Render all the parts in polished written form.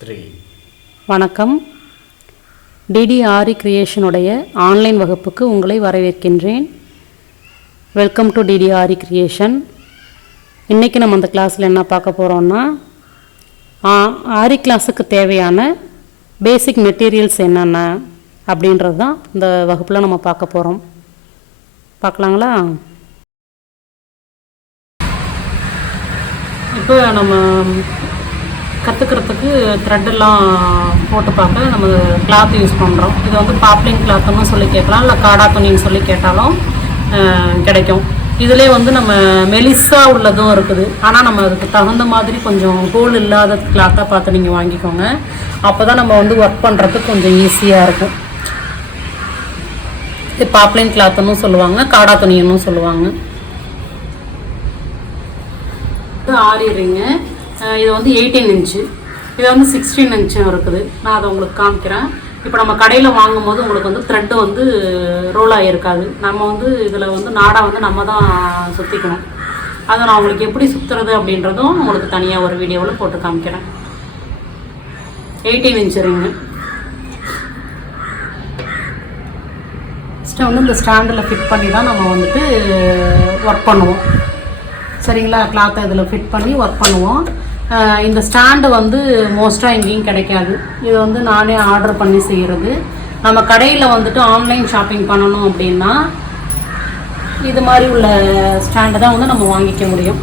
3. வணக்கம். டிடிஆரி கிரியேஷனுடைய ஆன்லைன் வகுப்புக்கு உங்களை வரவேற்கின்றேன். வெல்கம் டு டிடிஆரி கிரியேஷன். இன்றைக்கி நம்ம அந்த கிளாஸில் என்ன பார்க்க போகிறோம்னா, ஆரி கிளாஸுக்கு தேவையான பேசிக் மெட்டீரியல்ஸ் என்னென்ன அப்படின்றது தான் இந்த வகுப்பில் நம்ம பார்க்க போகிறோம். பார்க்கலாங்களா? இப்போ நம்ம கற்றுக்கிறதுக்கு த்ரெட்டெல்லாம் போட்டு பார்க்க நம்ம கிளாத் யூஸ் பண்ணுறோம். இது வந்து பாப்லின் கிளாத்துன்னு சொல்லி கேட்கலாம், இல்லை காடா துணின்னு சொல்லி கேட்டாலும் கிடைக்கும். இதிலே வந்து நம்ம மெலிஸாக உள்ளதும் இருக்குது. ஆனால் நம்ம அதுக்கு தகுந்த மாதிரி கொஞ்சம் ஹோல் இல்லாத கிளாத்தாக பார்த்து நீங்கள் வாங்கிக்கோங்க. அப்போ தான் நம்ம வந்து ஒர்க் பண்ணுறதுக்கு கொஞ்சம் ஈஸியாக இருக்கும். இது பாப்லின் கிளாத்துன்னு சொல்லுவாங்க, காடா துணின்னு சொல்லுவாங்க. ஆரி ரிங்கு இது வந்து 18 இன்ச்சு, இது வந்து 16 இன்ச்சும் இருக்குது. நான் அதை உங்களுக்கு காமிக்கிறேன். இப்போ நம்ம கடையில் வாங்கும் போது உங்களுக்கு வந்து த்ரெட்டு வந்து ரோல் ஆகியிருக்காது. நம்ம வந்து இதில் வந்து நாடா வந்து நம்ம தான் சுற்றிக்கணும். அதை நான் உங்களுக்கு எப்படி சுற்றுறது அப்படின்றதும் உங்களுக்கு தனியாக ஒரு வீடியோவில் போட்டு காமிக்கிறேன். 18 இன்ச்சு ரிங்கு. ஃபஸ்ட்டு வந்து இந்த ஸ்டாண்டில் ஃபிட் பண்ணி தான் நம்ம வந்துட்டு ஒர்க் பண்ணுவோம். சரிங்களா? கிளாத்தை இதில் ஃபிட் பண்ணி ஒர்க் பண்ணுவோம். இந்த ஸ்டாண்டு வந்து மோஸ்ட்டாக எங்கேயும் கிடைக்காது. இது வந்து நானே ஆர்டர் பண்ணி செய்கிறது. நம்ம கடையில் வந்துட்டு ஆன்லைன் ஷாப்பிங் பண்ணணும் அப்படின்னா இது மாதிரி உள்ள ஸ்டாண்டு தான் வந்து நம்ம வாங்கிக்க முடியும்.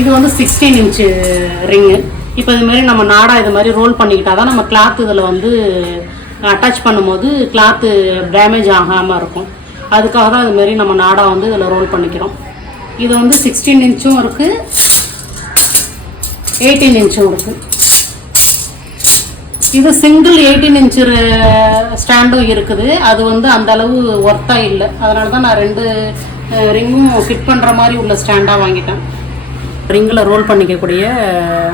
இது வந்து 16 இன்ச்சு ரிங்கு. இப்போ இது மாதிரி நம்ம நாடா இது மாதிரி ரோல் பண்ணிக்கிட்டால் தான் நம்ம கிளாத் இதில் வந்து அட்டாச் பண்ணும்போது கிளாத்து டேமேஜ் ஆகாமல் இருக்கும். அதுக்காக தான் இது மாதிரி நம்ம நாடா வந்து இதில் ரோல் பண்ணிக்கிறோம். இது வந்து 16 இன்ச்சும் இருக்குது, 18 இன்ச்சும் இருக்குது. இது சிங்கிள் 18 இன்ச்சு ஸ்டாண்டும் இருக்குது. அது வந்து அந்த அளவு ஒர்த்தாக இல்லை. அதனால தான் நான் 2 ரிங்கும் ஃபிட் பண்ணுற மாதிரி உள்ள ஸ்டாண்டாக வாங்கிட்டேன். ரிங்கில் ரோல் பண்ணிக்கக்கூடிய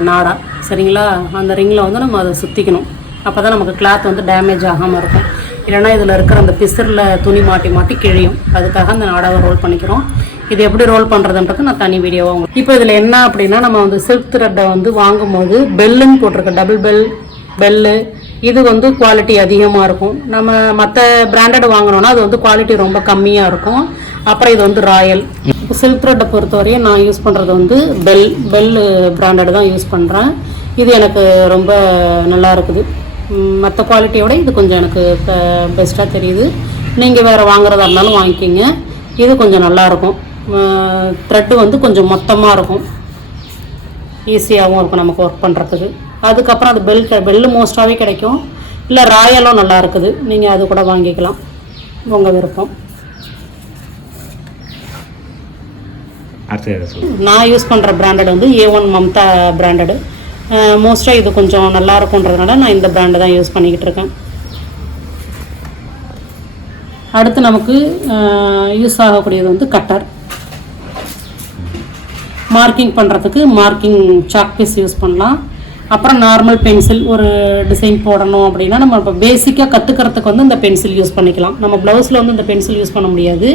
நாடா. சரிங்களா? அந்த ரிங்கில் வந்து நம்ம அதை சுற்றிக்கணும். அப்போ தான் நமக்கு கிளாத் வந்து டேமேஜ் ஆகாமல் இருக்கும். இல்லைனா இதில் இருக்கிற அந்த பிசரில் துணி மாட்டி கிழியும். அதுக்காக அந்த நாடாவை ரோல் பண்ணிக்கிறோம். இது எப்படி ரோல் பண்ணுறதுன்றது நான் தனி வீடியோவாக இப்போ இதில் என்ன அப்படின்னா, நம்ம வந்து சில்க் த்ரெட்டை வந்து வாங்கும்போது பெல்லுன்னு போட்டிருக்கோம், டபுள் பெல்லு. இது வந்து குவாலிட்டி அதிகமாக இருக்கும். நம்ம மற்ற பிராண்டட் வாங்கினோன்னா அது வந்து குவாலிட்டி ரொம்ப கம்மியாக இருக்கும். அப்புறம் இது வந்து ராயல். இப்போ சில்க் த்ரெட்டை பொறுத்தவரையும் நான் யூஸ் பண்ணுறது வந்து பெல் பிராண்டட் தான் யூஸ் பண்ணுறேன். இது எனக்கு ரொம்ப நல்லா இருக்குது. மற்ற குவாலிட்டியோட இது கொஞ்சம் எனக்கு பெஸ்ட்டாக தெரியுது. நீங்கள் வேறு வாங்குறதா இருந்தாலும் வாங்கிக்கிங்க. இது கொஞ்சம் நல்லாயிருக்கும். த்ரெட்டு வந்து கொஞ்சம் மொத்தமாக இருக்கும், ஈஸியாகவும் இருக்கும் நமக்கு ஒர்க் பண்ணுறதுக்கு. அதுக்கப்புறம் அது பெல்லு மோஸ்ட்டாகவே கிடைக்கும். இல்லை ராயலும் நல்லா இருக்குது, நீங்கள் அது கூட வாங்கிக்கலாம், உங்கள் விருப்பம். நான் யூஸ் பண்ணுற பிராண்டட் வந்து A1 மம்தா பிராண்டடு. மோஸ்ட்டாக இது கொஞ்சம் நல்லா இருக்குன்றதுனால நான் இந்த பிராண்டு தான் யூஸ் பண்ணிக்கிட்டு இருக்கேன். அடுத்து நமக்கு யூஸ் ஆகக்கூடியது வந்து கட்டர். மார்க்கிங் பண்ணுறதுக்கு மார்க்கிங் சாக் பீஸ் யூஸ் பண்ணலாம். அப்புறம் நார்மல் பென்சில், ஒரு டிசைன் போடணும் அப்படின்னா நம்ம இப்போ பேசிக்காக கற்றுக்கிறதுக்கு வந்து இந்த பென்சில் யூஸ் பண்ணிக்கலாம். நம்ம ப்ளவுஸில் வந்து இந்த பென்சில் யூஸ் பண்ண முடியாது.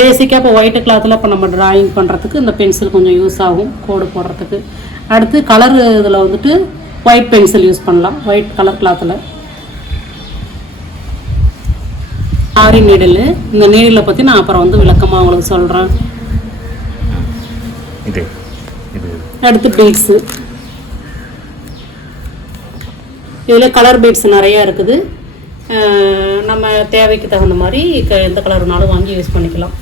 பேசிக்காக இப்போ ஒயிட் கிளாத்தில் இப்போ நம்ம ட்ராயிங் பண்ணுறதுக்கு இந்த பென்சில் கொஞ்சம் யூஸ் ஆகும், கோடு போடுறதுக்கு. அடுத்து கலர் இதில் வந்துட்டு ஒயிட் பென்சில் யூஸ் பண்ணலாம், ஒயிட் கலர் கிளாத்தில். ஆரி நீடில், இந்த நீடிலை பற்றி நான் அப்புறம் வந்து விளக்கமாக உங்களுக்கு சொல்கிறேன். அடுத்து பீட்ஸு. இதில் கலர் பீட்ஸ் நிறையா இருக்குது. நம்ம தேவைக்கு தகுந்த மாதிரி எந்த கலர்னாலும் வாங்கி யூஸ் பண்ணிக்கலாம்.